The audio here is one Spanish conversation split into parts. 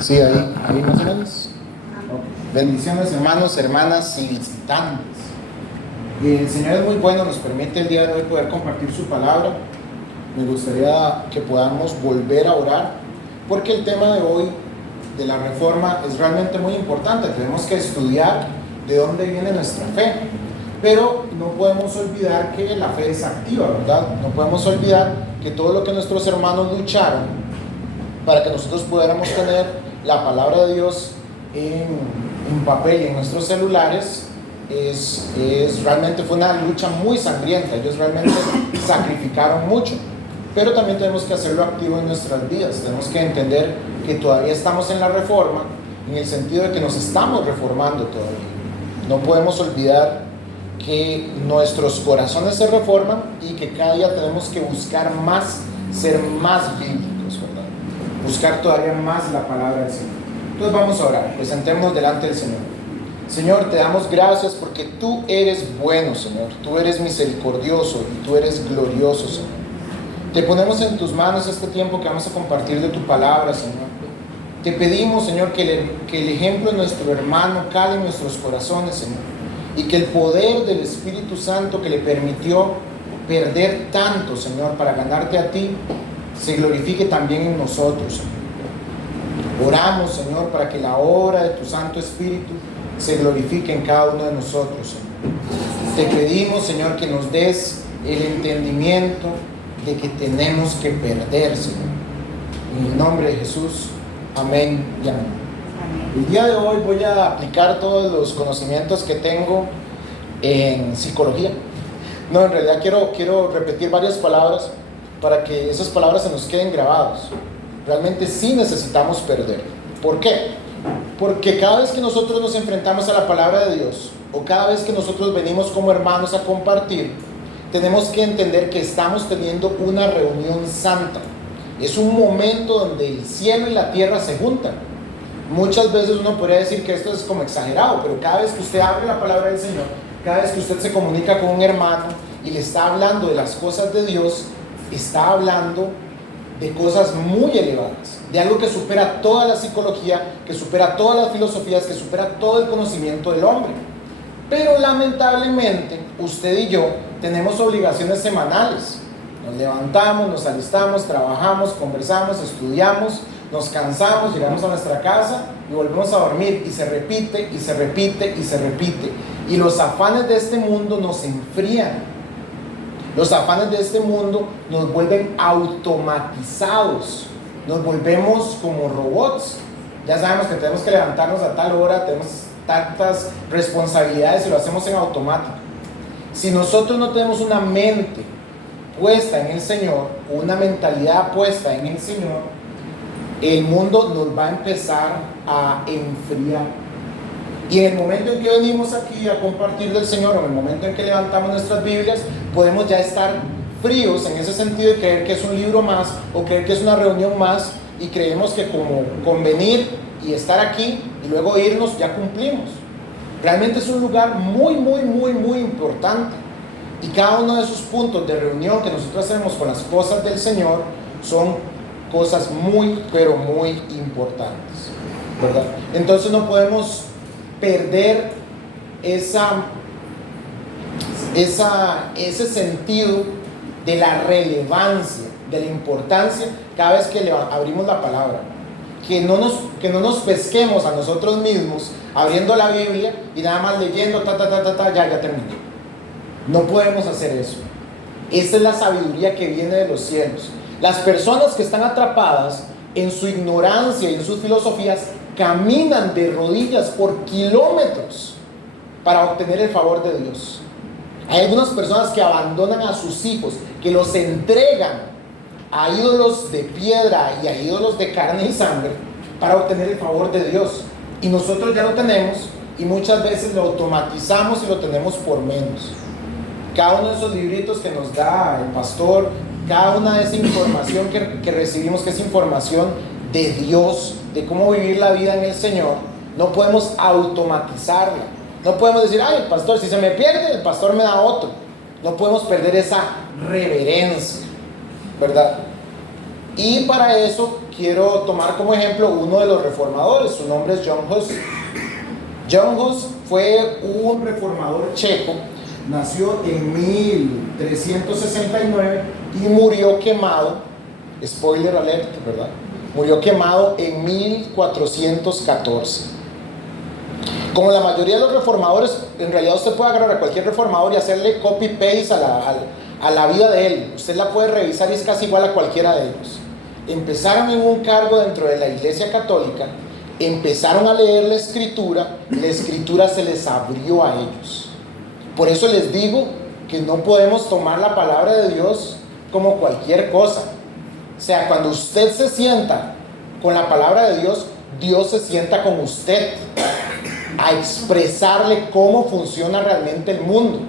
Sí, ahí más o menos. Bendiciones, hermanos, hermanas y visitantes. El Señor es muy bueno, nos permite el día de hoy poder compartir su palabra. Me gustaría que podamos volver a orar, porque el tema de hoy de la reforma es realmente muy importante. Tenemos que estudiar de dónde viene nuestra fe, pero no podemos olvidar que la fe es activa, ¿verdad? No podemos olvidar que todo lo que nuestros hermanos lucharon para que nosotros pudiéramos tener la palabra de Dios en papel y en nuestros celulares realmente fue una lucha muy sangrienta. Ellos realmente sacrificaron mucho, pero también tenemos que hacerlo activo en nuestras vidas. Tenemos que entender que todavía estamos en la reforma, en el sentido de que nos estamos reformando todavía. No podemos olvidar que nuestros corazones se reforman y que cada día tenemos que buscar más, ser más bíblicos, ¿verdad? Buscar todavía más la palabra del Señor. Entonces vamos a orar, presentémonos delante del Señor. Señor, te damos gracias porque tú eres bueno, Señor. Tú eres misericordioso y tú eres glorioso, Señor. Te ponemos en tus manos este tiempo que vamos a compartir de tu palabra, Señor. Te pedimos, Señor, que el ejemplo de nuestro hermano cale en nuestros corazones, Señor. Y que el poder del Espíritu Santo que le permitió perder tanto, Señor, para ganarte a ti, se glorifique también en nosotros, Señor. Oramos, Señor, para que la obra de tu Santo Espíritu se glorifique en cada uno de nosotros, Señor. Te pedimos, Señor, que nos des el entendimiento de que tenemos que perder, Señor. En el nombre de Jesús, amén y amén. El día de hoy voy a aplicar todos los conocimientos que tengo en psicología. No, en realidad quiero repetir varias palabras para que esas palabras se nos queden grabadas. Realmente sí necesitamos perder. ¿Por qué? Porque cada vez que nosotros nos enfrentamos a la palabra de Dios, o cada vez que nosotros venimos como hermanos a compartir, tenemos que entender que estamos teniendo una reunión santa. Es un momento donde el cielo y la tierra se juntan. Muchas veces uno podría decir que esto es como exagerado, pero cada vez que usted abre la palabra del Señor, cada vez que usted se comunica con un hermano y le está hablando de las cosas de Dios, está hablando de cosas muy elevadas, de algo que supera toda la psicología, que supera todas las filosofías, que supera todo el conocimiento del hombre. Pero lamentablemente, usted y yo tenemos obligaciones semanales. Nos levantamos, nos alistamos, trabajamos, conversamos, estudiamos, nos cansamos, llegamos a nuestra casa y volvemos a dormir, y se repite, y se repite, y se repite. Y los afanes de este mundo nos enfrían. Los afanes de este mundo nos vuelven automatizados, nos volvemos como robots. Ya sabemos que tenemos que levantarnos a tal hora, tenemos tantas responsabilidades y lo hacemos en automático. Si nosotros no tenemos una mente puesta en el Señor, una mentalidad puesta en el Señor, el mundo nos va a empezar a enfriar. Y en el momento en que venimos aquí a compartir del Señor, o en el momento en que levantamos nuestras Biblias, podemos ya estar fríos en ese sentido de creer que es un libro más, o creer que es una reunión más, y creemos que como con venir y estar aquí y luego irnos ya cumplimos. Realmente es un lugar muy importante, y cada uno de esos puntos de reunión que nosotros hacemos con las cosas del Señor son cosas muy, pero muy importantes, ¿verdad? Entonces no podemos perder ese sentido de la relevancia, de la importancia cada vez que abrimos la palabra. Que no nos pesquemos a nosotros mismos abriendo la Biblia y nada más leyendo, ya terminé. No podemos hacer eso. Esa es la sabiduría que viene de los cielos. Las personas que están atrapadas en su ignorancia y en sus filosofías caminan de rodillas por kilómetros para obtener el favor de Dios. Hay algunas personas que abandonan a sus hijos, que los entregan a ídolos de piedra y a ídolos de carne y sangre para obtener el favor de Dios. Y nosotros ya lo tenemos, y muchas veces lo automatizamos y lo tenemos por menos. Cada uno de esos libritos que nos da el pastor, cada una de esa información que recibimos, que es información de Dios, de cómo vivir la vida en el Señor, no podemos automatizarla. No podemos decir, ay, el pastor, si se me pierde, el pastor me da otro. No podemos perder esa reverencia, ¿verdad? Y para eso quiero tomar como ejemplo uno de los reformadores. Su nombre es John Hus. John Hus fue un reformador checo. Nació en 1369 y murió quemado. Spoiler alert, ¿verdad? Murió quemado en 1414. Como la mayoría de los reformadores, en realidad usted puede agarrar a cualquier reformador y hacerle copy-paste a la vida de él. Usted la puede revisar y es casi igual a cualquiera de ellos. Empezaron en un cargo dentro de la Iglesia Católica, empezaron a leer la Escritura se les abrió a ellos. Por eso les digo que no podemos tomar la palabra de Dios como cualquier cosa. O sea, cuando usted se sienta con la palabra de Dios, Dios se sienta con usted a expresarle cómo funciona realmente el mundo.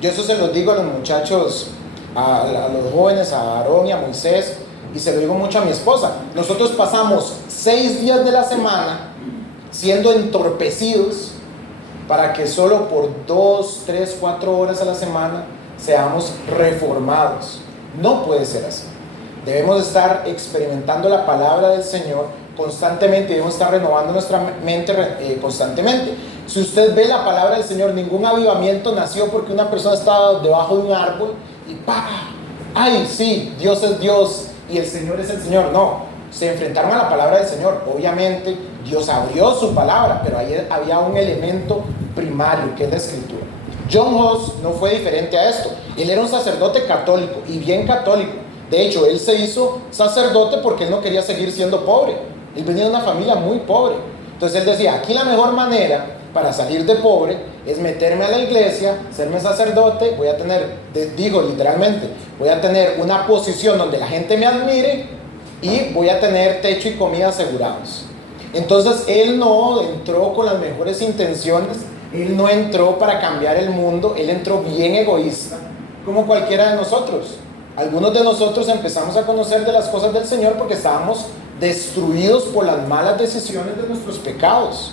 Yo eso se lo digo a los muchachos, a los jóvenes, a Aarón y a Moisés, y se lo digo mucho a mi esposa. Nosotros pasamos 6 días de la semana siendo entorpecidos para que solo por 2, 3, 4 horas a la semana seamos reformados. No puede ser así. Debemos estar experimentando la palabra del Señor constantemente, debemos estar renovando nuestra mente constantemente. Si usted ve la palabra del Señor, ningún avivamiento nació porque una persona estaba debajo de un árbol y ¡pah! ¡Ay, sí! Dios es Dios y el Señor es el Señor. No, se enfrentaron a la palabra del Señor. Obviamente Dios abrió su palabra, pero ahí había un elemento primario que es la Escritura. John Hus no fue diferente a esto. Él era un sacerdote católico y bien católico. De hecho, él se hizo sacerdote porque él no quería seguir siendo pobre. Él venía de una familia muy pobre. Entonces él decía, aquí la mejor manera para salir de pobre es meterme a la iglesia, serme sacerdote, voy a tener, digo literalmente, voy a tener una posición donde la gente me admire y voy a tener techo y comida asegurados. Entonces él no entró con las mejores intenciones, él no entró para cambiar el mundo, él entró bien egoísta, como cualquiera de nosotros. Algunos de nosotros empezamos a conocer de las cosas del Señor porque estábamos destruidos por las malas decisiones de nuestros pecados.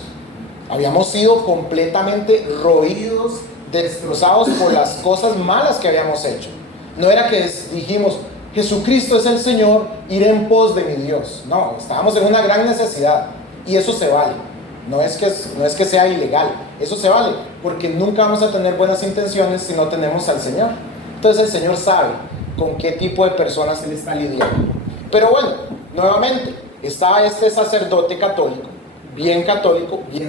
Habíamos sido completamente roídos, destrozados por las cosas malas que habíamos hecho. No era que dijimos, Jesucristo es el Señor, iré en pos de mi Dios. No, estábamos en una gran necesidad y eso se vale. No es que sea ilegal, eso se vale, porque nunca vamos a tener buenas intenciones si no tenemos al Señor. Entonces el Señor sabe con qué tipo de personas Él está lidiando. Pero bueno, nuevamente, estaba este sacerdote católico, bien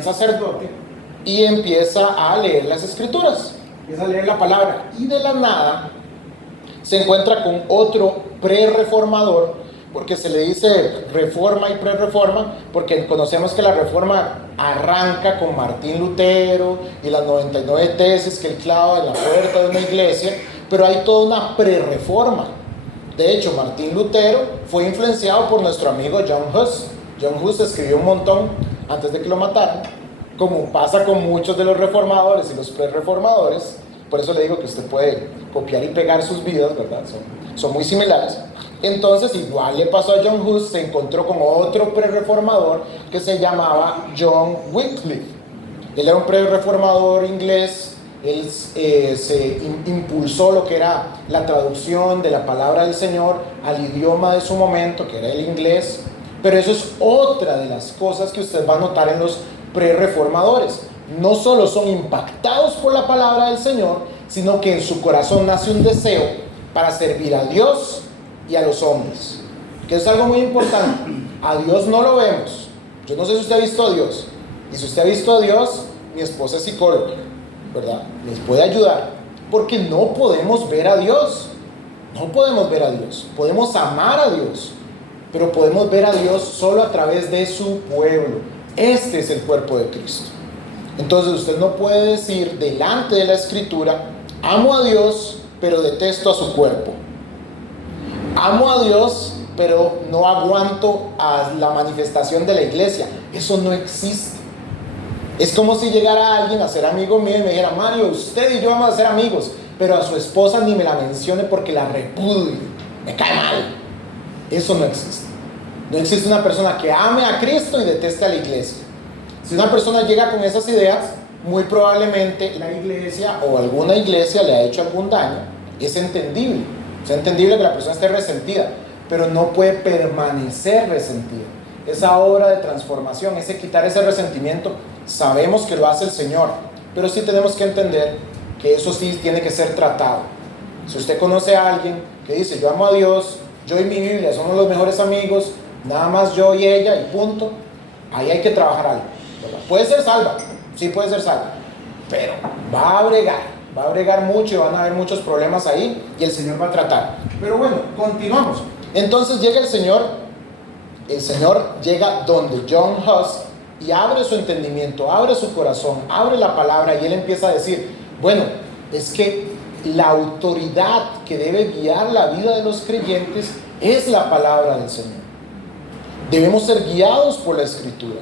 sacerdote, y empieza a leer las Escrituras, empieza a leer la palabra, y de la nada se encuentra con otro pre-reformador, porque se le dice reforma y pre-reforma, porque conocemos que la reforma arranca con Martín Lutero y las 99 tesis que él clava en la puerta de una iglesia, pero hay toda una pre-reforma. De hecho, Martín Lutero fue influenciado por nuestro amigo John Hus. John Hus escribió un montón antes de que lo mataran, como pasa con muchos de los reformadores y los pre-reformadores. Por eso le digo que usted puede copiar y pegar sus vidas, ¿verdad? Son muy similares. Entonces, igual le pasó a John Hus, se encontró con otro pre-reformador que se llamaba John Wycliffe. Él era un pre-reformador inglés. Él se impulsó lo que era la traducción de la palabra del Señor al idioma de su momento, que era el inglés. Pero eso es otra de las cosas que usted va a notar en los pre-reformadores. No solo son impactados por la palabra del Señor, sino que en su corazón nace un deseo para servir a Dios y a los hombres, que es algo muy importante. A Dios no lo vemos. Yo no sé si usted ha visto a Dios, y si usted ha visto a Dios, mi esposa es psicóloga, ¿verdad? Les puede ayudar, porque no podemos ver a Dios. No podemos ver a Dios. Podemos amar a Dios, pero podemos ver a Dios solo a través de su pueblo. Este es el cuerpo de Cristo. Entonces usted no puede decir delante de la Escritura, amo a Dios, pero detesto a su cuerpo. Amo a Dios, pero no aguanto a la manifestación de la iglesia. Eso no existe. Es como si llegara alguien a ser amigo mío y me dijera, Mario, usted y yo vamos a ser amigos, pero a su esposa ni me la mencione porque la repudio, me cae mal. Eso no existe. No existe una persona que ame a Cristo y deteste a la iglesia. Si una persona llega con esas ideas, muy probablemente la iglesia o alguna iglesia le ha hecho algún daño. Es entendible. Es entendible que la persona esté resentida. pero no puede permanecer resentido. Esa obra de transformación, ese quitar ese resentimiento, sabemos que lo hace el Señor, pero sí tenemos que entender que eso sí tiene que ser tratado. Si usted conoce a alguien que dice, yo amo a Dios, yo y mi Biblia somos los mejores amigos, nada más yo y ella y punto, ahí hay que trabajar algo, ¿verdad? Puede ser salva, sí puede ser salva, pero va a bregar mucho y van a haber muchos problemas ahí y el Señor va a tratar. Pero bueno, continuamos. Entonces llega el Señor llega donde John Huss y abre su entendimiento, abre su corazón, abre la palabra y él empieza a decir, bueno, es que la autoridad que debe guiar la vida de los creyentes es la palabra del Señor. Debemos ser guiados por la Escritura.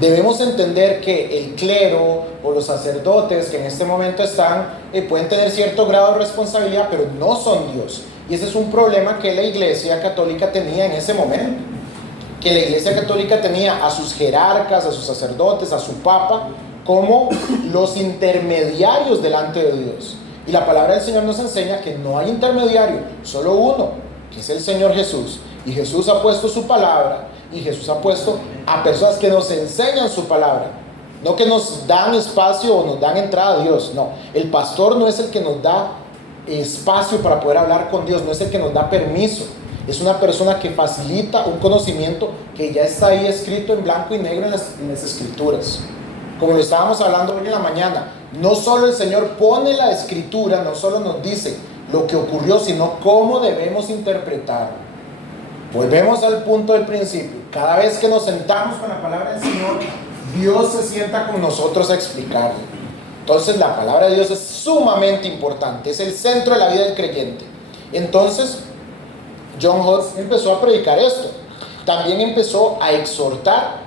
Debemos entender que el clero o los sacerdotes que en este momento están pueden tener cierto grado de responsabilidad, pero no son Dios. Y ese es un problema que la Iglesia Católica tenía en ese momento. Que la Iglesia Católica tenía a sus jerarcas, a sus sacerdotes, a su papa, como los intermediarios delante de Dios. Y la palabra del Señor nos enseña que no hay intermediario, solo uno, que es el Señor Jesús. Y Jesús ha puesto su palabra, y Jesús ha puesto a personas que nos enseñan su palabra. No que nos dan espacio o nos dan entrada a Dios, no. El pastor no es el que nos da espacio para poder hablar con Dios, no es el que nos da permiso. Es una persona que facilita un conocimiento que ya está ahí escrito en blanco y negro en las Escrituras. Como lo estábamos hablando hoy en la mañana, no solo el Señor pone la Escritura, no solo nos dice lo que ocurrió, sino cómo debemos interpretarlo. Volvemos al punto del principio. Cada vez que nos sentamos con la palabra del Señor, Dios se sienta con nosotros a explicarle. Entonces la palabra de Dios es sumamente importante, es el centro de la vida del creyente. Entonces John Huss empezó a predicar esto. También empezó a exhortar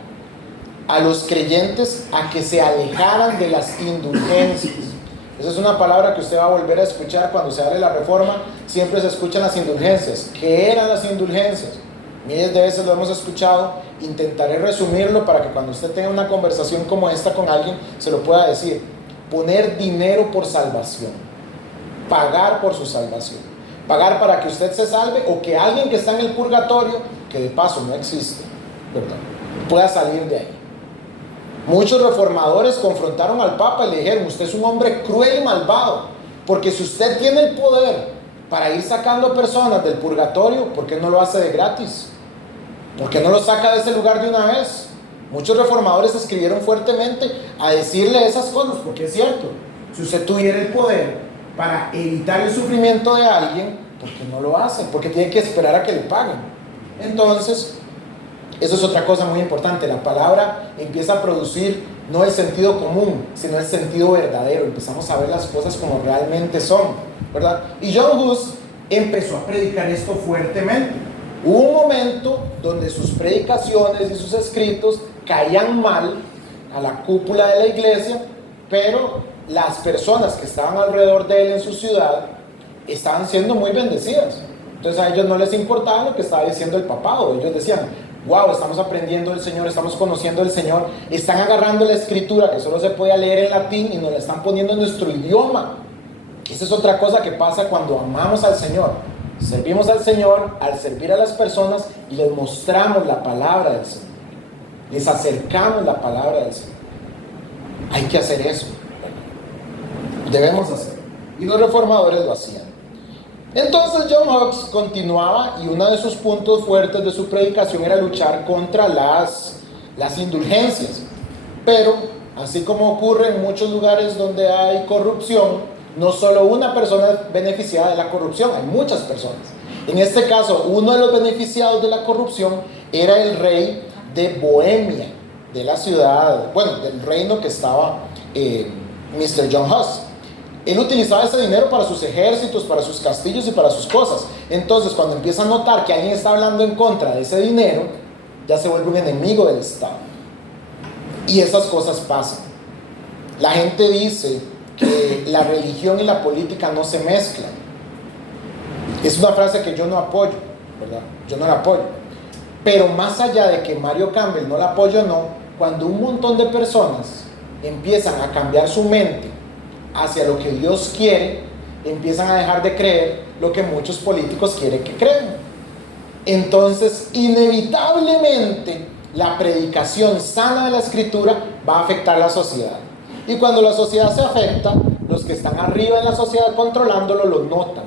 a los creyentes a que se alejaran de las indulgencias. Esa es una palabra que usted va a volver a escuchar cuando se hable de la reforma. Siempre se escuchan las indulgencias. ¿Qué eran las indulgencias? Miles de veces lo hemos escuchado. Intentaré resumirlo para que cuando usted tenga una conversación como esta con alguien se lo pueda decir. Poner dinero por salvación, pagar por su salvación, pagar para que usted se salve o que alguien que está en el purgatorio, que de paso no existe, ¿verdad?, pueda salir de ahí. Muchos reformadores confrontaron al Papa y le dijeron, usted es un hombre cruel y malvado, porque si usted tiene el poder para ir sacando personas del purgatorio, ¿por qué no lo hace de gratis? ¿Por qué no lo saca de ese lugar de una vez? Muchos reformadores escribieron fuertemente a decirle esas cosas, porque es cierto, si usted tuviera el poder para evitar el sufrimiento de alguien, ¿por qué no lo hace? Porque tiene que esperar a que le paguen. Entonces, eso es otra cosa muy importante. La palabra empieza a producir no el sentido común, sino el sentido verdadero. Empezamos a ver las cosas como realmente son, ¿verdad? Y John Huss empezó a predicar esto fuertemente. Hubo un momento donde sus predicaciones y sus escritos caían mal a la cúpula de la iglesia, pero las personas que estaban alrededor de él en su ciudad estaban siendo muy bendecidas. Entonces a ellos no les importaba lo que estaba diciendo el papado. Ellos decían, wow, estamos aprendiendo del Señor, estamos conociendo del Señor, están agarrando la escritura que solo se podía leer en latín y nos la están poniendo en nuestro idioma. Esa es otra cosa que pasa cuando amamos al Señor. Servimos al Señor al servir a las personas y les mostramos la palabra del Señor. Les acercamos la palabra del Señor. Hay que hacer eso. Debemos hacerlo. Y los reformadores lo hacían. Entonces John Huss continuaba y uno de sus puntos fuertes de su predicación era luchar contra las indulgencias. Pero, así como ocurre en muchos lugares donde hay corrupción, no solo una persona es beneficiada de la corrupción, hay muchas personas. En este caso, uno de los beneficiados de la corrupción era el rey de Bohemia, de la ciudad, bueno, del reino que estaba Mr. John Huss. Él utilizaba ese dinero para sus ejércitos, para sus castillos y para sus cosas. Entonces, cuando empieza a notar que alguien está hablando en contra de ese dinero, ya se vuelve un enemigo del Estado. Y esas cosas pasan. La gente dice que la religión y la política no se mezclan. Es una frase que yo no apoyo, ¿verdad? Yo no la apoyo. Pero más allá de que Mario Campbell no la apoye o no, cuando un montón de personas empiezan a cambiar su mente hacia lo que Dios quiere, empiezan a dejar de creer lo que muchos políticos quieren que crean. entonces inevitablemente la predicación sana de la Escritura va a afectar la sociedad. Y cuando la sociedad se afecta, los que están arriba en la sociedad controlándolo lo notan.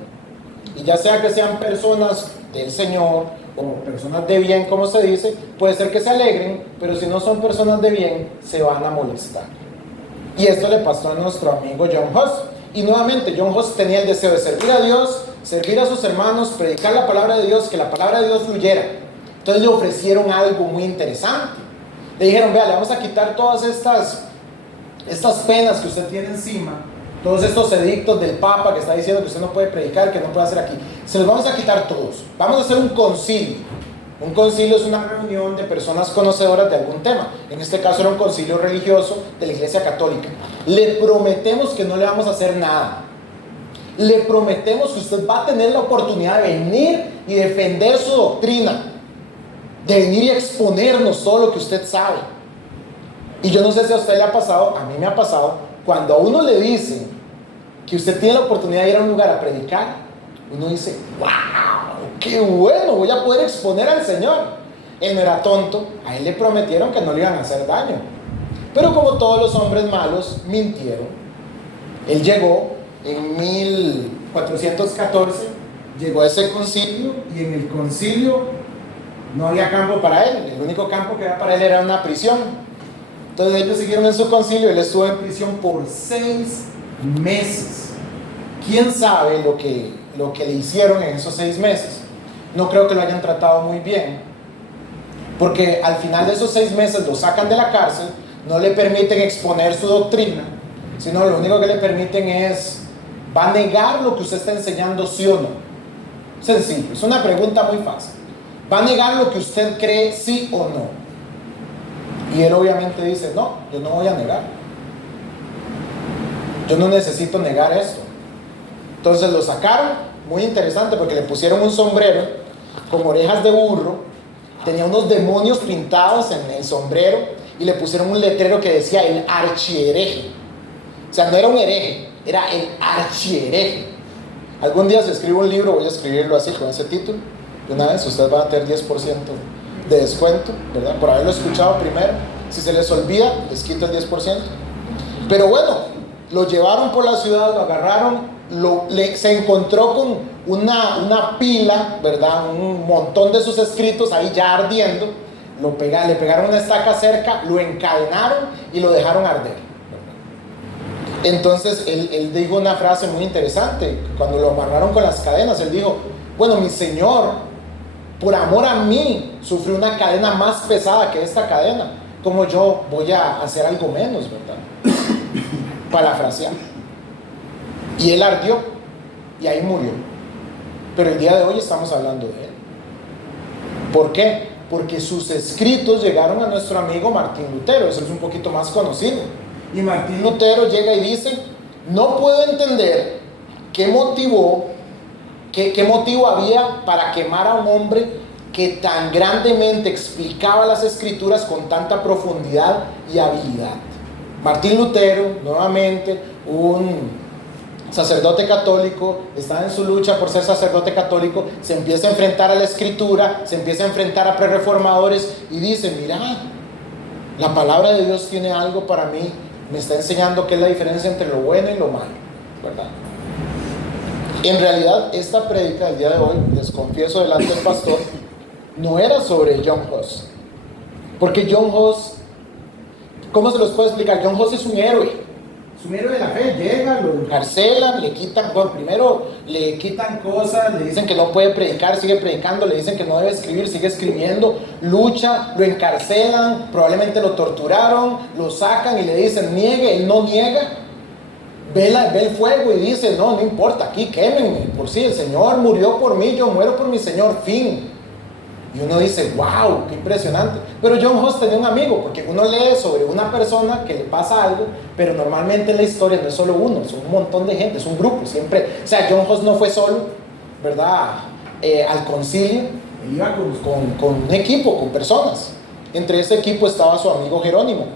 Y ya sea que sean personas del Señor o personas de bien, como se dice, puede ser que se alegren, pero si no son personas de bien, se van a molestar. Y esto le pasó a nuestro amigo John Huss. Y nuevamente, John Huss tenía el deseo de servir a Dios, servir a sus hermanos, predicar la palabra de Dios, que la palabra de Dios fluyera. Entonces le ofrecieron algo muy interesante. Le dijeron, vea, le vamos a quitar todas estas penas que usted tiene encima, todos estos edictos del Papa que está diciendo que usted no puede predicar, que no puede hacer aquí, se los vamos a quitar todos. Vamos a hacer un concilio. Un concilio es una reunión de personas conocedoras de algún tema. En este caso era un concilio religioso de la Iglesia Católica. Le prometemos que no le vamos a hacer nada. Le prometemos que usted va a tener la oportunidad de venir y defender su doctrina, de venir y exponernos todo lo que usted sabe. Y yo no sé si a usted le ha pasado, a mí me ha pasado, cuando a uno le dicen que usted tiene la oportunidad de ir a un lugar a predicar, uno dice, wow, qué bueno, voy a poder exponer al Señor. Él no era tonto, a él le prometieron que no le iban a hacer daño. Pero como todos los hombres malos, mintieron. Él llegó en 1414, llegó a ese concilio, y en el concilio no había campo para él. El único campo que había para él era una prisión. Entonces ellos siguieron en su concilio. Él estuvo en prisión por 6 meses. ¿Quién sabe lo que le hicieron en esos 6 meses? No creo que lo hayan tratado muy bien, porque al final de esos 6 meses lo sacan de la cárcel, no le permiten exponer su doctrina, sino lo único que le permiten es, ¿va a negar lo que usted está enseñando, sí o no? Sencillo, es una pregunta muy fácil. ¿Va a negar lo que usted cree, sí o no? Y él obviamente dice, no, yo no voy a negar. Yo no necesito negar esto. Entonces lo sacaron, muy interesante, porque le pusieron un sombrero con orejas de burro, tenía unos demonios pintados en el sombrero, y le pusieron un letrero que decía el archihereje. O sea, no era un hereje, era el archihereje. Algún día si escribo un libro, voy a escribirlo así, con ese título. De una vez, ustedes van a tener 10% de descuento, ¿verdad? Por haberlo escuchado primero. Si se les olvida, les quito el 10%. Pero bueno, lo llevaron por la ciudad, lo agarraron, se encontró con una pila, ¿verdad? Un montón de sus escritos ahí ya ardiendo. Le pegaron una estaca cerca, lo encadenaron y lo dejaron arder. Entonces él dijo una frase muy interesante. Cuando lo amarraron con las cadenas, él dijo, bueno, mi Señor, por amor a mí, sufrió una cadena más pesada que esta cadena. ¿Cómo yo voy a hacer algo menos, verdad? Parafrasear. Y él ardió y ahí murió. Pero el día de hoy estamos hablando de él. ¿Por qué? Porque sus escritos llegaron a nuestro amigo Martín Lutero. Eso es un poquito más conocido. Y Martín Lutero llega y dice, no puedo entender qué motivo había para quemar a un hombre que tan grandemente explicaba las escrituras con tanta profundidad y habilidad. Martín Lutero, nuevamente, un sacerdote católico, está en su lucha por ser sacerdote católico, se empieza a enfrentar a la escritura, se empieza a enfrentar a prerreformadores y dice, mira, la palabra de Dios tiene algo para mí, me está enseñando qué es la diferencia entre lo bueno y lo malo, ¿verdad? En realidad, esta prédica del día de hoy, les confieso delante del pastor, no era sobre John Huss. Porque John Huss, ¿cómo se los puedo explicar? John Huss es un héroe. Es un héroe de la fe. Llega, lo encarcelan, le quitan, bueno, primero le quitan cosas, le dicen que no puede predicar, sigue predicando, le dicen que no debe escribir, sigue escribiendo, lucha, lo encarcelan, probablemente lo torturaron, lo sacan y le dicen niegue, él no niega. Ve el fuego y dice, no importa, aquí quémenme, por sí, el Señor murió por mí, yo muero por mi Señor, fin. Y uno dice, wow, qué impresionante. Pero John Huss tenía un amigo, porque uno lee sobre una persona que le pasa algo, pero normalmente en la historia no es solo uno, son un montón de gente, es un grupo, siempre. O sea, John Huss no fue solo, ¿verdad? Al concilio, iba con un equipo, con personas. Entre ese equipo estaba su amigo Jerónimo.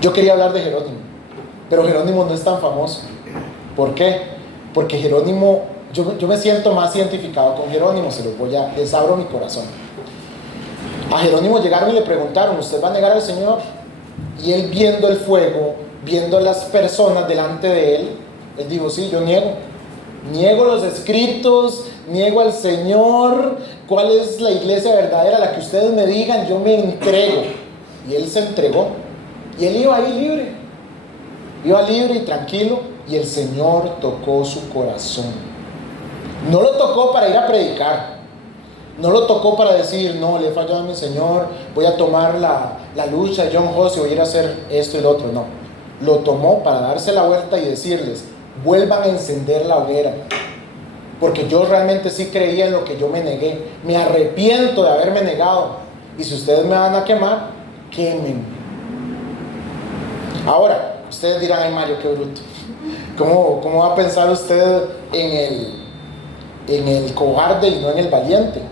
Yo quería hablar de Jerónimo, pero Jerónimo no es tan famoso. ¿Por qué? Porque Jerónimo yo me siento más identificado con Jerónimo, les abro mi corazón. A Jerónimo llegaron y le preguntaron, ¿usted va a negar al Señor? Y él, viendo el fuego, viendo las personas delante de él, él dijo, sí, yo niego los escritos, niego al Señor. ¿Cuál es la iglesia verdadera? La que ustedes me digan, yo me entrego. Y él se entregó, y él iba ahí libre y tranquilo, y el Señor tocó su corazón. No lo tocó para ir a predicar, no lo tocó para decir, no, le he fallado a mi Señor, voy a tomar la lucha de John Huss y voy a ir a hacer esto y lo otro. No, lo tomó para darse la vuelta y decirles, vuelvan a encender la hoguera, porque yo realmente sí creía en lo que yo me negué. Me arrepiento de haberme negado, y si ustedes me van a quemar, quémenme. Ahora, ustedes dirán, ay Mario, qué bruto. ¿Cómo va a pensar usted en el cobarde y no en el valiente?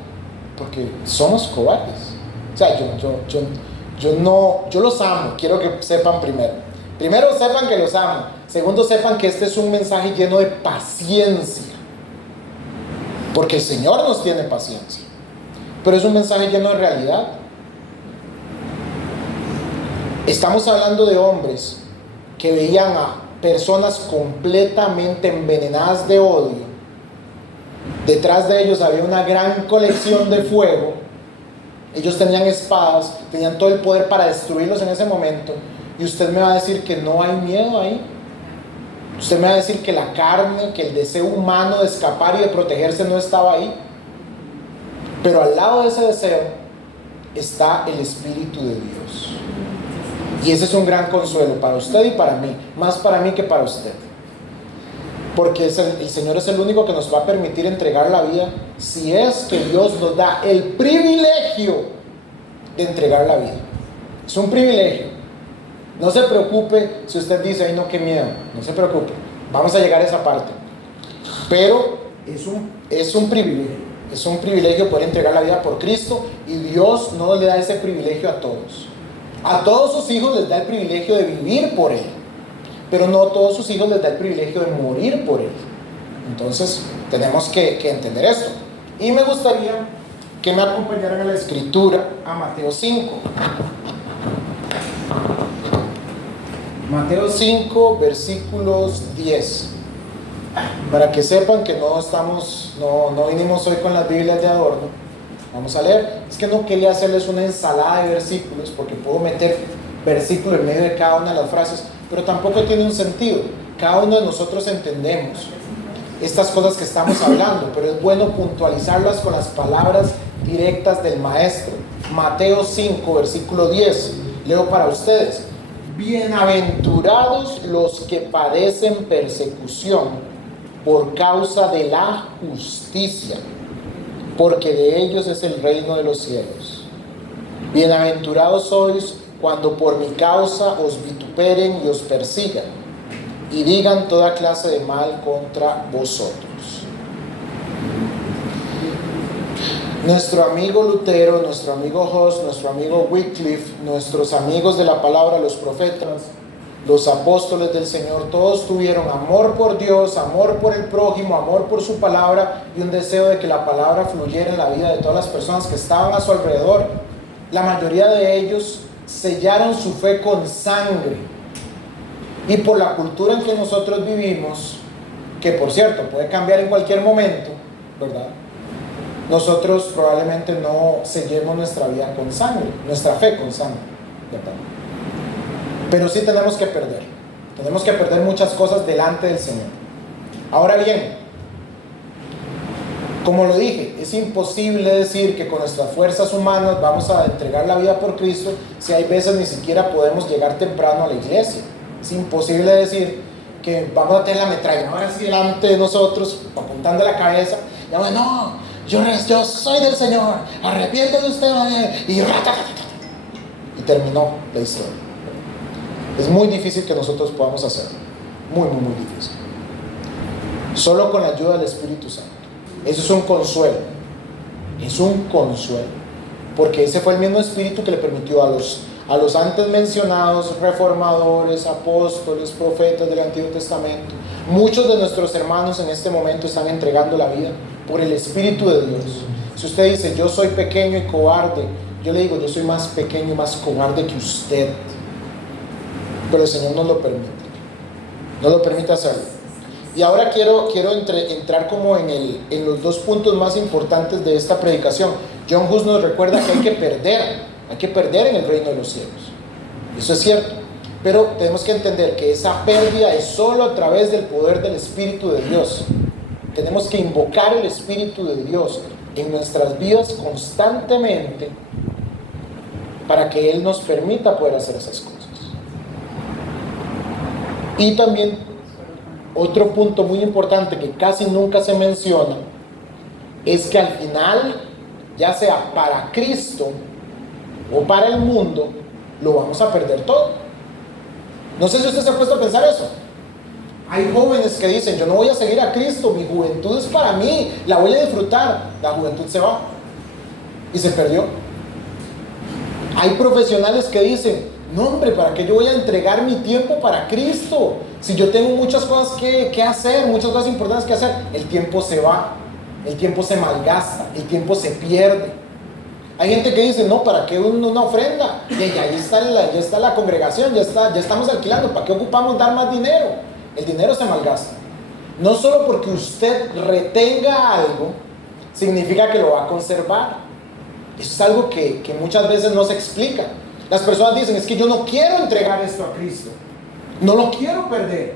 Porque somos cobardes. O sea, yo los amo. Quiero que sepan primero sepan que los amo. Segundo, sepan que este es un mensaje lleno de paciencia, porque el Señor nos tiene paciencia, pero es un mensaje lleno de realidad. Estamos hablando de hombres que veían a personas completamente envenenadas de odio. Detrás de ellos había una gran colección de fuego. Ellos tenían espadas, tenían todo el poder para destruirlos en ese momento. Y usted me va a decir que no hay miedo ahí. Usted me va a decir que la carne, que el deseo humano de escapar y de protegerse no estaba ahí. Pero al lado de ese deseo está el Espíritu de Dios. Y ese es un gran consuelo para usted y para mí. Más para mí que para usted. Porque el Señor es el único que nos va a permitir entregar la vida, si es que Dios nos da el privilegio de entregar la vida. Es un privilegio. No se preocupe si usted dice, ay no, qué miedo. No se preocupe, vamos a llegar a esa parte. Pero es un privilegio. Es un privilegio poder entregar la vida por Cristo, y Dios no le da ese privilegio a todos. A todos sus hijos les da el privilegio de vivir por Él, pero no a todos sus hijos les da el privilegio de morir por Él. Entonces tenemos que entender esto. Y me gustaría que me acompañaran a la escritura, a Mateo 5. Mateo 5, versículos 10. Para que sepan que no vinimos hoy con las Biblias de adorno. Vamos a leer. Es que no quería hacerles una ensalada de versículos, porque puedo meter versículos en medio de cada una de las frases, pero tampoco tiene un sentido. Cada uno de nosotros entendemos estas cosas que estamos hablando, pero es bueno puntualizarlas con las palabras directas del Maestro. Mateo 5, versículo 10. Leo para ustedes. Bienaventurados los que padecen persecución por causa de la justicia, porque de ellos es el reino de los cielos. Bienaventurados sois cuando por mi causa os vituperen y os persigan, y digan toda clase de mal contra vosotros. Nuestro amigo Lutero, nuestro amigo Huss, nuestro amigo Wycliffe, nuestros amigos de la palabra, los profetas, los apóstoles del Señor, todos tuvieron amor por Dios, amor por el prójimo, amor por su palabra, y un deseo de que la palabra fluyera en la vida de todas las personas que estaban a su alrededor. La mayoría de ellos sellaron su fe con sangre. Y por la cultura en que nosotros vivimos, que por cierto puede cambiar en cualquier momento, ¿verdad? Nosotros probablemente no sellemos nuestra vida con sangre, nuestra fe con sangre, ¿verdad? Pero sí tenemos que perder muchas cosas delante del Señor. Ahora bien, como lo dije, es imposible decir que con nuestras fuerzas humanas vamos a entregar la vida por Cristo, si hay veces ni siquiera podemos llegar temprano a la iglesia. Es imposible decir que vamos a tener la ametralladora así delante de nosotros, apuntando la cabeza, y vamos, no, yo soy del Señor, arrepiéntese usted, y terminó la historia. Es muy difícil que nosotros podamos hacerlo, muy difícil. Solo con la ayuda del Espíritu Santo. Eso es un consuelo, porque ese fue el mismo Espíritu que le permitió a a los antes mencionados reformadores, apóstoles, profetas del Antiguo Testamento, muchos de nuestros hermanos en este momento están entregando la vida por el Espíritu de Dios. Si usted dice, yo soy pequeño y cobarde, yo le digo, yo soy más pequeño y más cobarde que usted. Pero el Señor no lo permite. No lo permite hacerlo. Y ahora quiero entrar como en los dos puntos más importantes de esta predicación. John Hus nos recuerda que hay que perder en el reino de los cielos. Eso es cierto. Pero tenemos que entender que esa pérdida es solo a través del poder del Espíritu de Dios. Tenemos que invocar el Espíritu de Dios en nuestras vidas constantemente para que Él nos permita poder hacer esas cosas. Y también otro punto muy importante que casi nunca se menciona es que al final, ya sea para Cristo o para el mundo, lo vamos a perder todo. No sé si usted se ha puesto a pensar eso. Hay jóvenes que dicen, yo no voy a seguir a Cristo, mi juventud es para mí, la voy a disfrutar. La juventud se va y se perdió. Hay profesionales que dicen, no hombre, ¿para qué yo voy a entregar mi tiempo para Cristo? Si yo tengo muchas cosas que hacer, muchas cosas importantes que hacer. El tiempo se va, el tiempo se malgasta, el tiempo se pierde. Hay gente que dice, no, ¿para qué una ofrenda? Ya está la congregación, ya estamos alquilando, ¿para qué ocupamos dar más dinero? El dinero se malgasta. No solo porque usted retenga algo, significa que lo va a conservar. Eso es algo que muchas veces no se explica. Las personas dicen, es que yo no quiero entregar esto a Cristo, no lo quiero perder.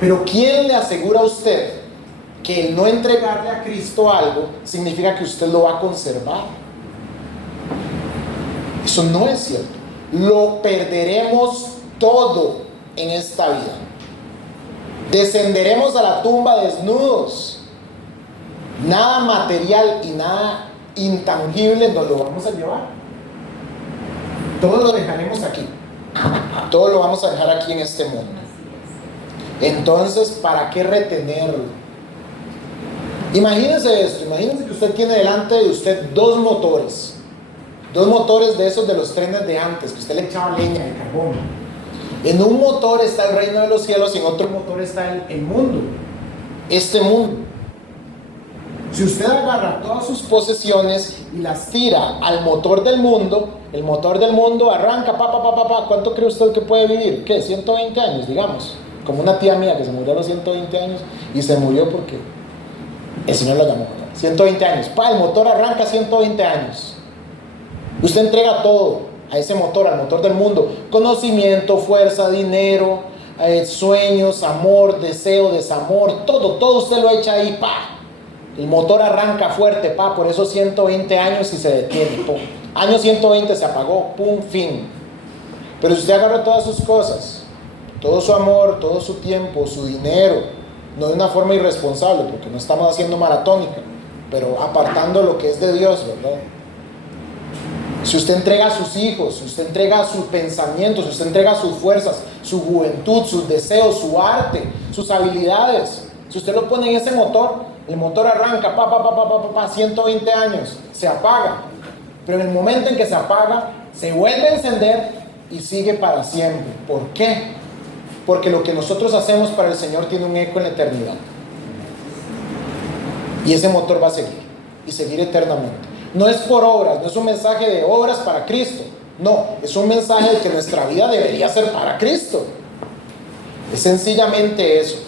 Pero ¿quién le asegura a usted que el no entregarle a Cristo algo significa que usted lo va a conservar? Eso no es cierto. Lo perderemos todo en esta vida. Descenderemos a la tumba desnudos. Nada material y nada intangible nos lo vamos a llevar. Todo lo dejaremos aquí. Todo lo vamos a dejar aquí en este mundo. Entonces, ¿para qué retenerlo? Imagínense esto. Imagínense que usted tiene delante de usted dos motores. Dos motores de esos de los trenes de antes, que usted le echaba leña de carbón. En un motor está el reino de los cielos y en otro motor está el mundo. Este mundo. Si usted agarra todas sus posesiones y las tira al motor del mundo, el motor del mundo arranca, ¿cuánto cree usted que puede vivir? ¿Qué? 120 años, digamos. Como una tía mía que se murió a los 120 años y se murió porque el Señor la llamó. 120 años. El motor arranca 120 años. Usted entrega todo a ese motor, al motor del mundo. Conocimiento, fuerza, dinero, sueños, amor, deseo, desamor, todo usted lo echa ahí, El motor arranca fuerte, por esos 120 años y se detiene, Año 120 se apagó, fin. Pero si usted agarra todas sus cosas, todo su amor, todo su tiempo, su dinero, no de una forma irresponsable, porque no estamos haciendo maratónica, pero apartando lo que es de Dios, ¿verdad? Si usted entrega a sus hijos, si usted entrega sus pensamientos, si usted entrega sus fuerzas, su juventud, sus deseos, su arte, sus habilidades, si usted lo pone en ese motor, el motor arranca, 120 años, se apaga. Pero en el momento en que se apaga, se vuelve a encender y sigue para siempre. ¿Por qué? Porque lo que nosotros hacemos para el Señor tiene un eco en la eternidad. Y ese motor va a seguir, y seguir eternamente. No es por obras, no es un mensaje de obras para Cristo. No, es un mensaje de que nuestra vida debería ser para Cristo. Es sencillamente eso.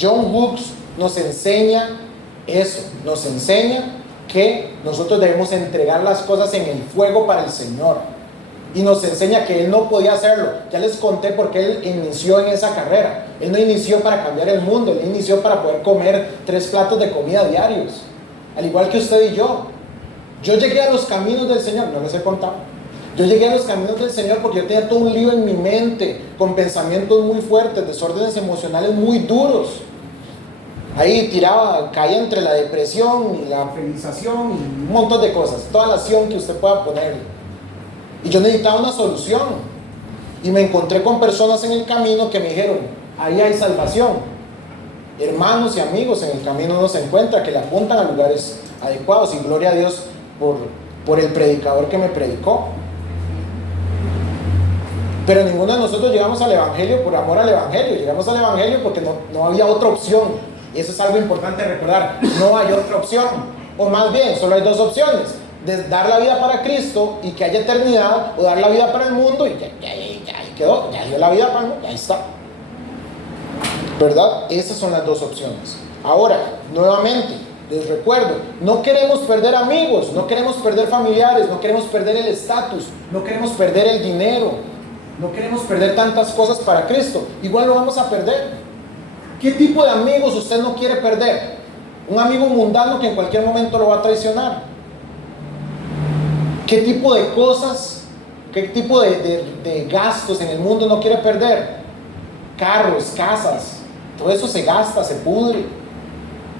John Hughes nos enseña eso, nos enseña que nosotros debemos entregar las cosas en el fuego para el Señor. Y nos enseña que Él no podía hacerlo. Ya les conté por qué Él inició en esa carrera. Él no inició para cambiar el mundo, Él inició para poder comer 3 platos de comida diarios. Al igual que usted y yo. Yo llegué a los caminos del Señor, no les he contado. Yo llegué a los caminos del Señor porque yo tenía todo un lío en mi mente, con pensamientos muy fuertes, desórdenes emocionales muy duros. Ahí caía entre la depresión y la felización y un montón de cosas, toda la acción que usted pueda ponerle. Y yo necesitaba una solución. Y me encontré con personas en el camino que me dijeron, ahí hay salvación. Hermanos y amigos en el camino uno se encuentra que le apuntan a lugares adecuados, y gloria a Dios por el predicador que me predicó. Pero ninguno de nosotros llegamos al Evangelio por amor al Evangelio. Llegamos al Evangelio porque no había otra opción. Y eso es algo importante recordar. No hay otra opción. O más bien, solo hay dos opciones. De dar la vida para Cristo y que haya eternidad, o dar la vida para el mundo y ya quedó. Ya dio la vida para el mundo, ya está. ¿Verdad? Esas son las dos opciones. Ahora, nuevamente, les recuerdo, no queremos perder amigos, no queremos perder familiares, no queremos perder el estatus, no queremos perder el dinero, no queremos perder tantas cosas para Cristo. Igual lo vamos a perder. ¿Qué tipo de amigos usted no quiere perder? Un amigo mundano que en cualquier momento lo va a traicionar. ¿Qué tipo de cosas, qué tipo de gastos en el mundo no quiere perder? Carros, casas, todo eso se gasta, se pudre,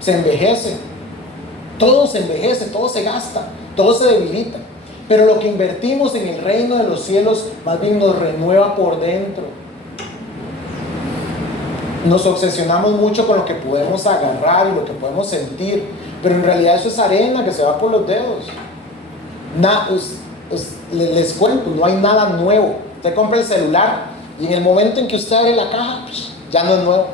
se envejece. Todo se envejece, todo se gasta, todo se debilita. Pero lo que invertimos en el reino de los cielos más bien nos renueva por dentro. Nos obsesionamos mucho con lo que podemos agarrar y lo que podemos sentir, pero en realidad eso es arena que se va por los dedos. Les cuento, no hay nada nuevo. Usted compra el celular y en el momento en que usted abre la caja, ya no es nuevo.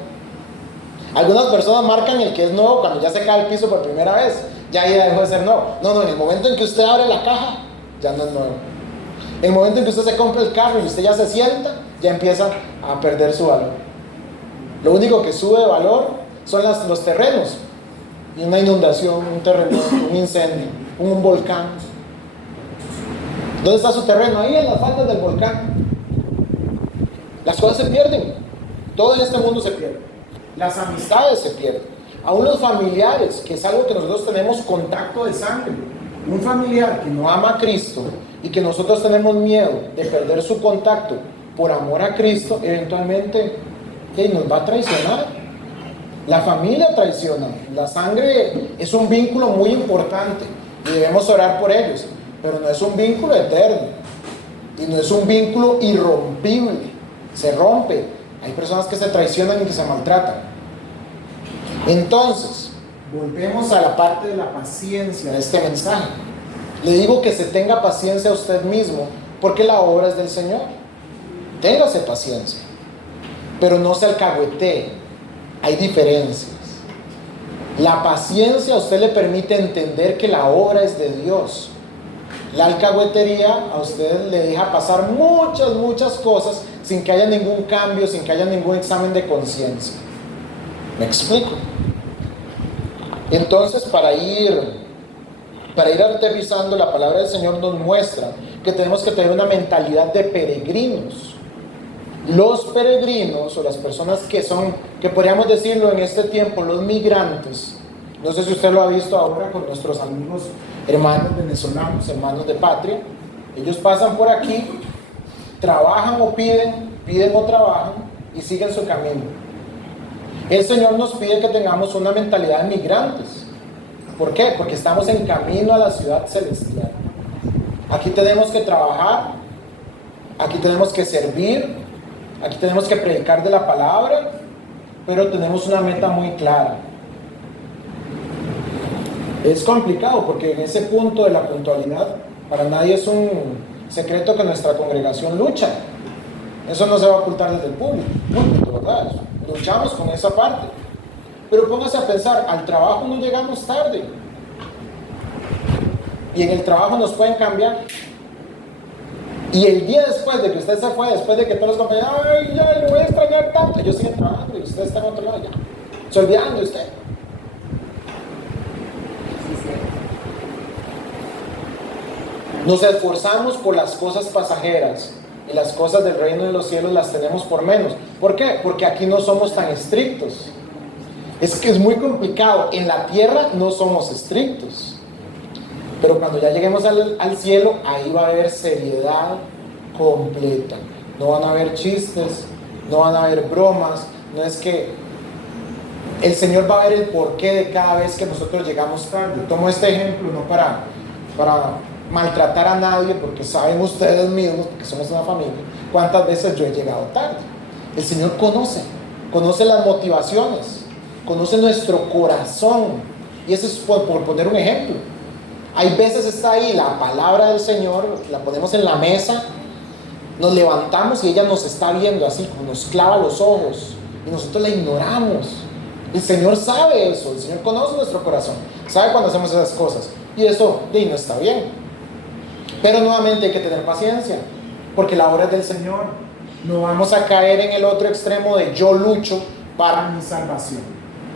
Algunas personas marcan el que es nuevo cuando ya se cae al piso por primera vez. Ya dejó de ser nuevo. No, en el momento en que usted abre la caja, ya no es nuevo. En el momento en que usted se compra el carro y usted ya se sienta, ya empieza a perder su valor. Lo único que sube de valor son los terrenos. Y una inundación, un terremoto, un incendio, un volcán. ¿Dónde está su terreno? Ahí en las faldas del volcán. Las cosas se pierden. Todo en este mundo se pierde. Las amistades se pierden. Aún los familiares, que es algo que nosotros tenemos contacto de sangre. Un familiar que no ama a Cristo y que nosotros tenemos miedo de perder su contacto por amor a Cristo, eventualmente nos va a traicionar. La familia traiciona. La sangre es un vínculo muy importante y debemos orar por ellos, pero no es un vínculo eterno y no es un vínculo irrompible. Se rompe. Hay personas que se traicionan y que se maltratan. Entonces, volvemos a la parte de la paciencia de este mensaje. Le digo que se tenga paciencia a usted mismo, porque la obra es del Señor. Téngase paciencia, pero no se alcahuetee. Hay diferencias. La paciencia a usted le permite entender que la obra es de Dios. La alcahuetería a usted le deja pasar muchas cosas sin que haya ningún cambio, sin que haya ningún examen de conciencia. ¿Me explico? Entonces, para ir aterrizando, la palabra del Señor nos muestra que tenemos que tener una mentalidad de peregrinos. Los peregrinos, o las personas que podríamos decirlo en este tiempo, los migrantes. No sé si usted lo ha visto ahora con nuestros amigos, hermanos venezolanos, hermanos de patria. Ellos pasan por aquí, trabajan o piden o trabajan y siguen su camino. El Señor nos pide que tengamos una mentalidad de migrantes. ¿Por qué? Porque estamos en camino a la ciudad celestial. Aquí tenemos que trabajar, aquí tenemos que servir, aquí tenemos que predicar de la palabra, pero tenemos una meta muy clara. Es complicado porque en ese punto de la puntualidad, para nadie es un secreto que nuestra congregación lucha. Eso no se va a ocultar desde el público, ¿verdad? Luchamos con esa parte. Pero póngase a pensar, al trabajo no llegamos tarde. Y en el trabajo nos pueden cambiar. Y el día después de que usted se fue, después de que todos los compañeros, ay, ya le voy a extrañar tanto, ellos siguen trabajando y usted está en otro lado ya. Se olvidan de usted. Nos esforzamos por las cosas pasajeras y las cosas del reino de los cielos las tenemos por menos. ¿Por qué? Porque aquí no somos tan estrictos. Es que es muy complicado. En la tierra no somos estrictos. Pero cuando ya lleguemos al cielo, ahí va a haber seriedad completa. No van a haber chistes, no van a haber bromas. No es que el Señor va a ver el porqué de cada vez que nosotros llegamos tarde. Tomo este ejemplo no para maltratar a nadie, porque saben ustedes mismos, porque somos una familia, cuántas veces yo he llegado tarde. El Señor conoce las motivaciones, conoce nuestro corazón, y eso es por poner un ejemplo. Hay veces está ahí la palabra del Señor, la ponemos en la mesa, Nos levantamos y ella nos está viendo así, como nos clava los ojos y nosotros la ignoramos. El Señor sabe eso, el Señor conoce nuestro corazón, sabe cuando hacemos esas cosas y eso no está bien. Pero nuevamente hay que tener paciencia, porque la obra es del Señor. No vamos a caer en el otro extremo de yo lucho para mi salvación.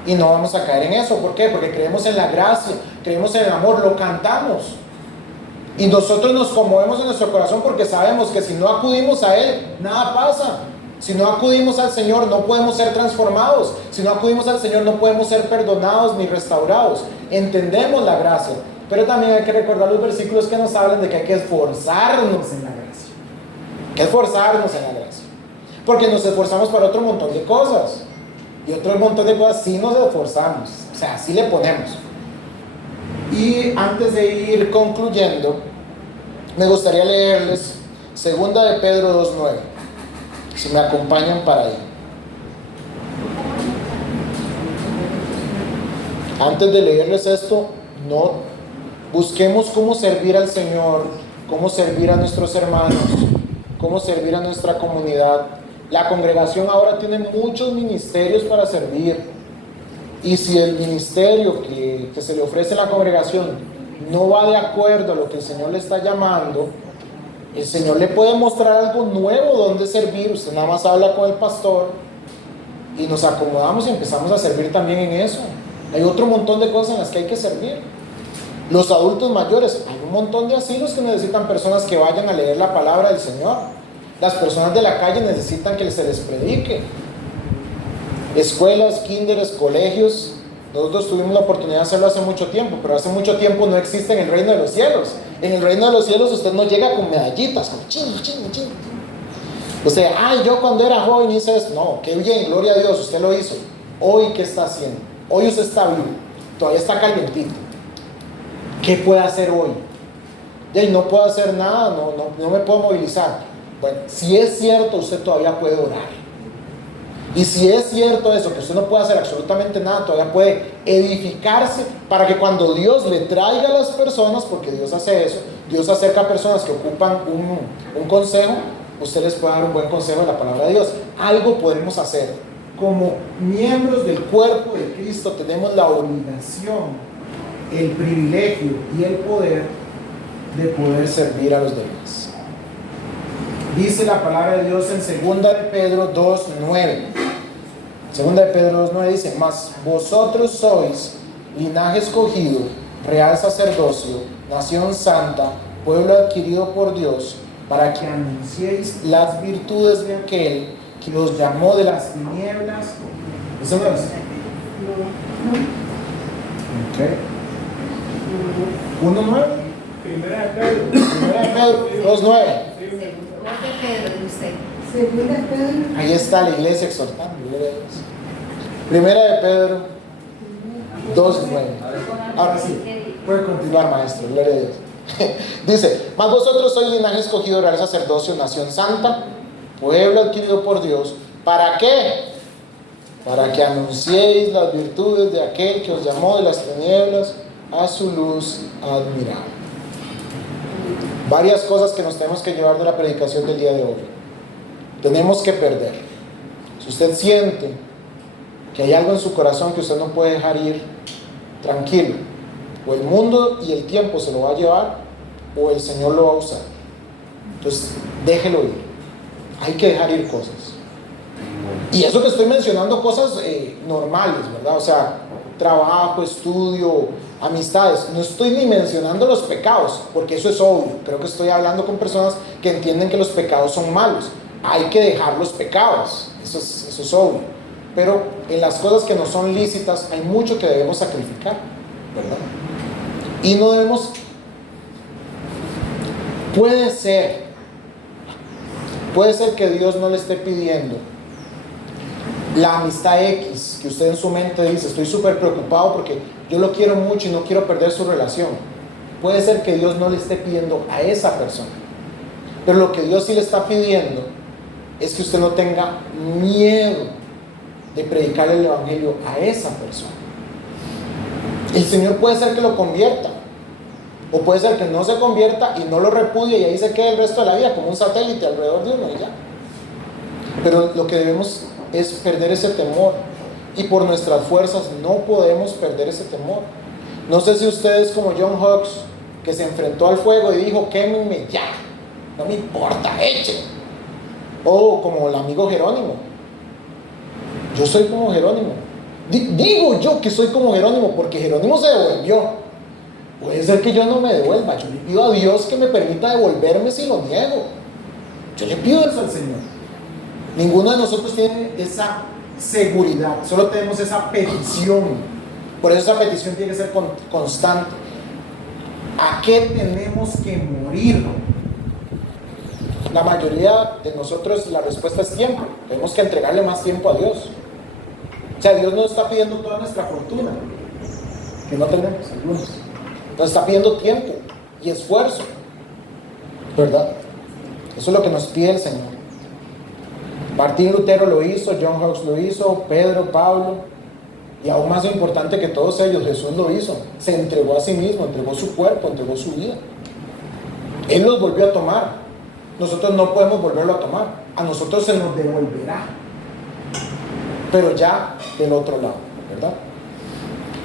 Y no vamos a caer en eso. ¿Por qué? Porque creemos en la gracia, creemos en el amor, lo cantamos. Y nosotros nos conmovemos en nuestro corazón porque sabemos que si no acudimos a Él, nada pasa. Si no acudimos al Señor, no podemos ser transformados. Si no acudimos al Señor, no podemos ser perdonados ni restaurados. Entendemos la gracia, pero también hay que recordar los versículos que nos hablan de que hay que esforzarnos en la gracia. Hay que esforzarnos en la gracia, porque nos esforzamos para otro montón de cosas. Y otro montón de cosas sí nos esforzamos, o sea, sí le ponemos. Y antes de ir concluyendo, me gustaría leerles 2 de Pedro 2:9, si me acompañan para ahí. Antes de leerles esto, no busquemos cómo servir al Señor, cómo servir a nuestros hermanos, cómo servir a nuestra comunidad. La congregación ahora tiene muchos ministerios para servir. Y si el ministerio que se le ofrece a la congregación no va de acuerdo a lo que el Señor le está llamando, el Señor le puede mostrar algo nuevo donde servir. Usted nada más habla con el pastor y nos acomodamos y empezamos a servir también en eso. Hay otro montón de cosas en las que hay que servir. Los adultos mayores, hay un montón de asilos que necesitan personas que vayan a leer la palabra del Señor. Las personas de la calle necesitan que se les predique. Escuelas, kinderes, colegios. Nosotros tuvimos la oportunidad de hacerlo hace mucho tiempo, pero hace mucho tiempo no existe en el reino de los cielos. En el reino de los cielos usted no llega con medallitas, como ching. Usted, yo cuando era joven hice eso. No, qué bien, gloria a Dios, usted lo hizo. Hoy, ¿qué está haciendo? Hoy usted está vivo, todavía está calientito. ¿Qué puede hacer hoy? No puedo hacer nada, no me puedo movilizar. Bueno, si es cierto, usted todavía puede orar. Y si es cierto eso, que usted no puede hacer absolutamente nada, todavía puede edificarse para que cuando Dios le traiga a las personas, porque Dios hace eso, Dios acerca a personas que ocupan un consejo, usted les puede dar un buen consejo de la palabra de Dios. Algo podemos hacer. Como miembros del cuerpo de Cristo tenemos la obligación, el privilegio y el poder de poder servir a los demás. Dice la palabra de Dios en 2 de Pedro 2:9. 2 de Pedro 2:9 dice: mas vosotros sois linaje escogido, real sacerdocio, nación santa, pueblo adquirido por Dios, para que anunciéis las virtudes de aquel que os llamó de las tinieblas. ¿Eso no es? Okay. 1:9. Primera de Pedro 2:9. Ahí está la iglesia exhortando. Primera de Pedro 2:9. Ahora sí, puede continuar, maestro, gloria a Dios. Dice: mas vosotros sois linaje escogido, real sacerdocio, nación santa, pueblo adquirido por Dios. ¿Para qué? Para que anunciéis las virtudes de aquel que os llamó de las tinieblas a su luz admirable. Varias cosas que nos tenemos que llevar de la predicación del día de hoy. Tenemos que perder. Si usted siente que hay algo en su corazón que usted no puede dejar ir, tranquilo. O el mundo y el tiempo se lo va a llevar, o el Señor lo va a usar. Entonces, déjelo ir. Hay que dejar ir cosas. Y eso que estoy mencionando, cosas normales, ¿verdad? O sea, trabajo, estudio, amistades. No estoy ni mencionando los pecados, porque eso es obvio. Creo que estoy hablando con personas que entienden que los pecados son malos. Hay que dejar los pecados, eso es obvio. Pero en las cosas que no son lícitas hay mucho que debemos sacrificar, ¿verdad? Y no debemos... Puede ser que Dios no le esté pidiendo la amistad X, que usted en su mente dice: estoy súper preocupado porque yo lo quiero mucho y no quiero perder su relación. Puede ser que Dios no le esté pidiendo a esa persona, pero lo que Dios sí le está pidiendo es que usted no tenga miedo de predicar el evangelio a esa persona. El Señor puede ser que lo convierta. O puede ser que no se convierta y no lo repudie y ahí se quede el resto de la vida como un satélite alrededor de uno y ya. Pero lo que debemos es perder ese temor. Y por nuestras fuerzas no podemos perder ese temor. No sé si ustedes como John Hughes, que se enfrentó al fuego y dijo, quémenme ya, no me importa, echen. O como el amigo Jerónimo. Yo soy como Jerónimo. Digo yo que soy como Jerónimo porque Jerónimo se devolvió. Puede ser que yo no me devuelva. Yo le pido a Dios que me permita devolverme si lo niego. Yo le pido eso al Señor. Ninguno de nosotros tiene esa seguridad, solo tenemos esa petición. Por eso esa petición tiene que ser constante. ¿A qué tenemos que morir? La mayoría de nosotros la respuesta es tiempo. Tenemos que entregarle más tiempo a Dios. O sea, Dios nos está pidiendo toda nuestra fortuna, que no tenemos algunos. Nos está pidiendo tiempo y esfuerzo, ¿verdad? Eso es lo que nos pide el Señor. Martín Lutero lo hizo, John Hughes lo hizo, Pedro, Pablo, y aún más importante que todos ellos, Jesús lo hizo. Se entregó a sí mismo, entregó su cuerpo, entregó su vida. Él los volvió a tomar. Nosotros no podemos volverlo a tomar. A nosotros se nos devolverá, pero ya del otro lado, ¿verdad?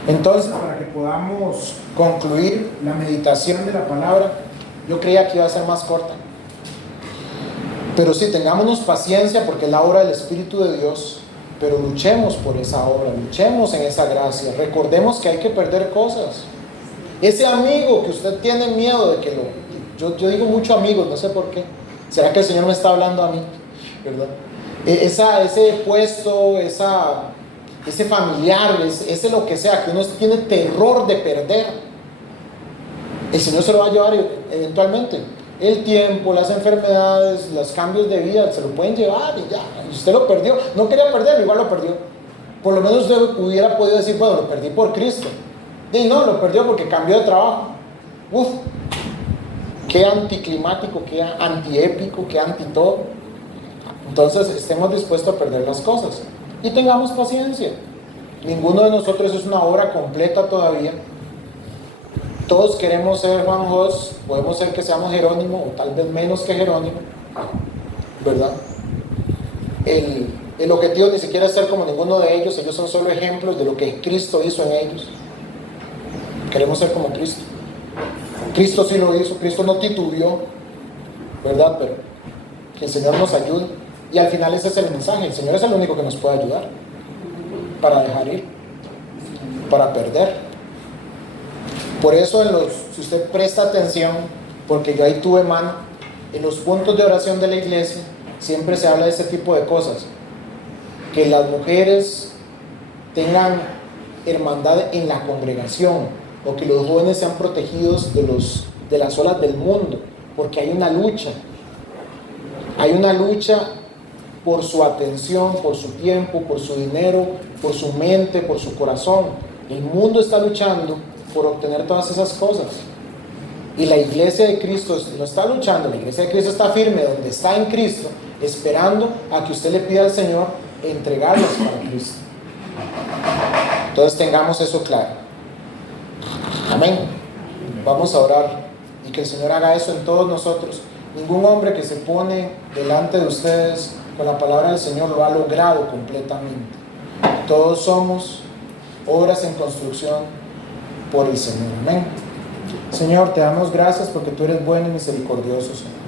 Entonces, para que podamos concluir la meditación de la palabra, yo creía que iba a ser más corta. Pero sí, tengámonos paciencia porque es la obra del Espíritu de Dios, pero luchemos por esa obra, luchemos en esa gracia. Recordemos que hay que perder cosas. Ese amigo que usted tiene miedo de que lo... Yo digo mucho amigos, no sé por qué. ¿Será que el Señor me está hablando a mí? ¿Verdad? Ese puesto, ese familiar, ese lo que sea, que uno tiene terror de perder, el Señor se lo va a llevar eventualmente. El tiempo, las enfermedades, los cambios de vida, se lo pueden llevar y ya. Usted lo perdió, no quería perderlo, igual lo perdió. Por lo menos usted hubiera podido decir, bueno, lo perdí por Cristo. Y no, lo perdió porque cambió de trabajo. Uf, qué anticlimático, qué antiépico, qué anti todo. Entonces estemos dispuestos a perder las cosas y tengamos paciencia. Ninguno de nosotros es una obra completa todavía. Todos queremos ser Juan Jos, podemos ser que seamos Jerónimo o tal vez menos que Jerónimo, ¿verdad? El objetivo ni siquiera es ser como ninguno de ellos. Ellos son solo ejemplos de lo que Cristo hizo en ellos. Queremos ser como Cristo. Cristo sí lo hizo, Cristo no titubeó, ¿verdad? Pero que el Señor nos ayude. Y al final ese es el mensaje. El Señor es el único que nos puede ayudar para dejar ir, para perder. Por eso si usted presta atención, porque yo ahí tuve mano, en los puntos de oración de la iglesia siempre se habla de ese tipo de cosas. Que las mujeres tengan hermandad en la congregación, o que los jóvenes sean protegidos de las olas del mundo, porque hay una lucha. Hay una lucha por su atención, por su tiempo, por su dinero, por su mente, por su corazón. El mundo está luchando por obtener todas esas cosas. Y la iglesia de Cristo no está luchando, la iglesia de Cristo está firme donde está en Cristo, esperando a que usted le pida al Señor entregarlas para Cristo. Entonces tengamos eso claro. Amén. Vamos a orar y que el Señor haga eso en todos nosotros. Ningún hombre que se pone delante de ustedes con la palabra del Señor lo ha logrado completamente. Todos somos obras en construcción por el Señor. Amén. Señor, te damos gracias porque tú eres bueno y misericordioso, Señor.